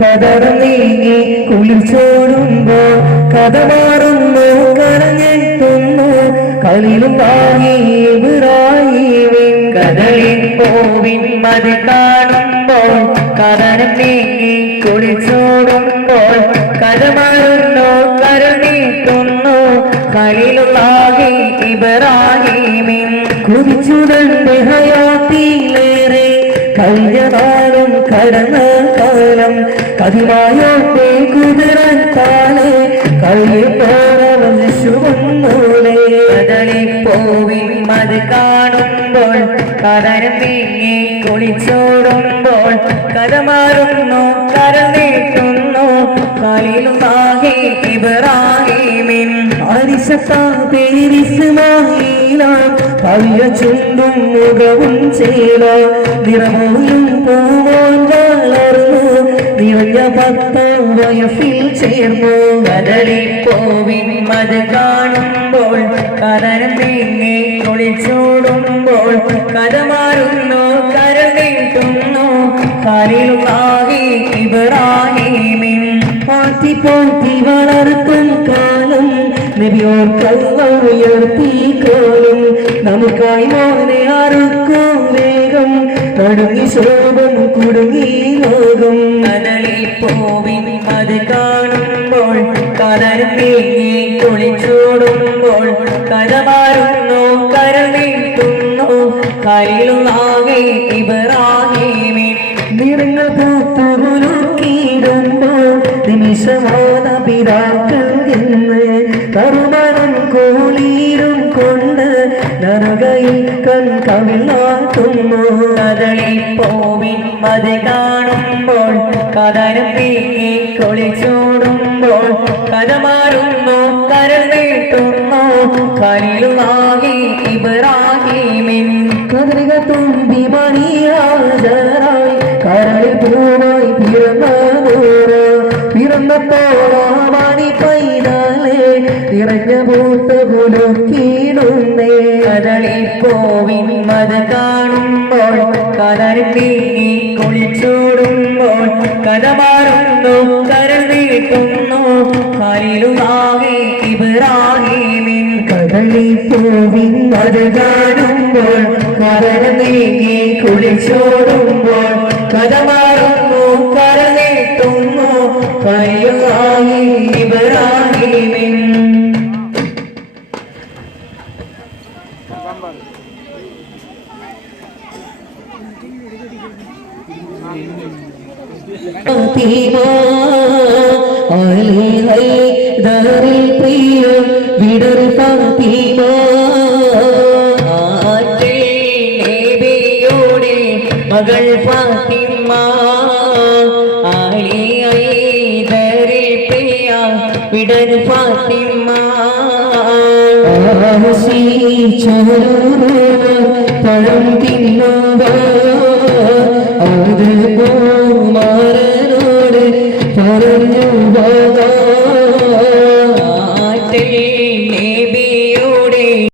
കതറ് നീങ്ങി കുളിച്ചോടുമ്പോൾ കഥ മാറുന്നു കരഞ്ഞെത്തുന്നു കളിലും വാങ്ങി ഇബ്രാഹീമിൻ കടലിൽ പോവിൻ മതി കാണുമ്പോൾ കതറ് നീങ്ങി കുളിച്ചോടുമ്പോൾ കഥ മാറുന്നു കരഞ്ഞെത്തുന്നു കളിലും വാങ്ങി ഇബ്രാഹീമിൻ കുതിച്ചുതന്റെ ഹയാത്തിയിലേറെ കഴിഞ്ഞനാളും കടന്ന കാലം കതിമായോട്ടെ കുതിരത്താലെ കഴിയുമ്പോഴവൻ ശുഭന്നൂലെ കടലിൽ പോവിൻ മത് കാണുമ്പോൾ കടൽ നീങ്ങി കുളിച്ചോടുമ്പോൾ കഥ മാറുന്നു കരനീട്ടുന്നു കളിലും ആകെ ഇബ്രാഹീമിൻ അരിശത്താ പേരിസ്മായില പയ്യ ചുണ്ടും മുഖവും ചേല നിറമോലും പൂവോൻ വളർന്നു നിറഞ്ഞ 10 വയസ്സിൽ ചേർന്നു കടലിൽ പോവിൻ മത് കാണുമ്പോൾ കടൽ നീങ്ങി കുളിച്ചോടുമ്പോൾ കഥ മാറുന്നു കരനീട്ടുന്നു കളിലും ആകെ ഇബ്രാഹീമിൻ പോറ്റി പോറ്റി വളർത്തും കാലം നബിയോർക്കല്ല ഉയർത്തി കോലും നമുക്കായി മോനെ അറുക്കും വേഗം തുടങ്ങി ശോഭം കുടുങ്ങി ലോകം കടലിൽ പോവിൻ അത് കാണുമ്പോൾ കടൽ നീങ്ങി കുളിച്ചോടുമ്പോൾ കഥ മാറുന്നു കരനീട്ടുന്നു കളിലും ആകെ ഇബ്രാഹീമിൻ നിറങ്ങൾ പൂത്തുകുലുക്കിയിടുമ്പോൾ നിമിഷമാണ് പിതാക്കൾ എന്ന് തറുമണം കോളീരും കൊണ്ട് നരകയിൽ കവിളാട്ടുന്നു കടലിൽ പോവിൻ മത് കാണുമ്പോൾ കടൽ നീങ്ങി കുളിച്ചോടുമ്പോൾ കഥ മാറുന്നു കരനീട്ടുന്നു കളിലും ആകെ ഇബ്രാഹീമിൻ കതിരിക തുമ്പി മണിയാജരായി കരളിൽ പൂവായി പിറന്നത്തോളാമണി പൈതാലേ നിറഞ്ഞ പൂത്ത കുലുക്കിയിടുന്നേ കടലിൽ പോവിൻ മത് കാണുമ്പോൾ കടൽ നീങ്ങി കുളിച്ചോടുമ്പോൾ കഥ മാറുന്നു കരനീട്ടുന്നു കളിലും ആകെ ഇബ്രാഹീമിൻ കടലിൽ പോവിൻ മത് കാണുമ്പോൾ കടൽ നീങ്ങി കുളിച്ചോടുമ്പോൾ കഥ മാറുന്നു കരനീട്ടുന്നു കളിലും ആകെ ഇബ്രാഹീമിൻ അലി ഹൈദറിൽ പ്രിയ വിടർ ഫാത്തിമ നബിയുടെ മകൾ ഫാത്തിമ അലി ഹൈദറിൽ പ്രിയ വിടർ ഫാത്തിമ പഴം തിന്നുക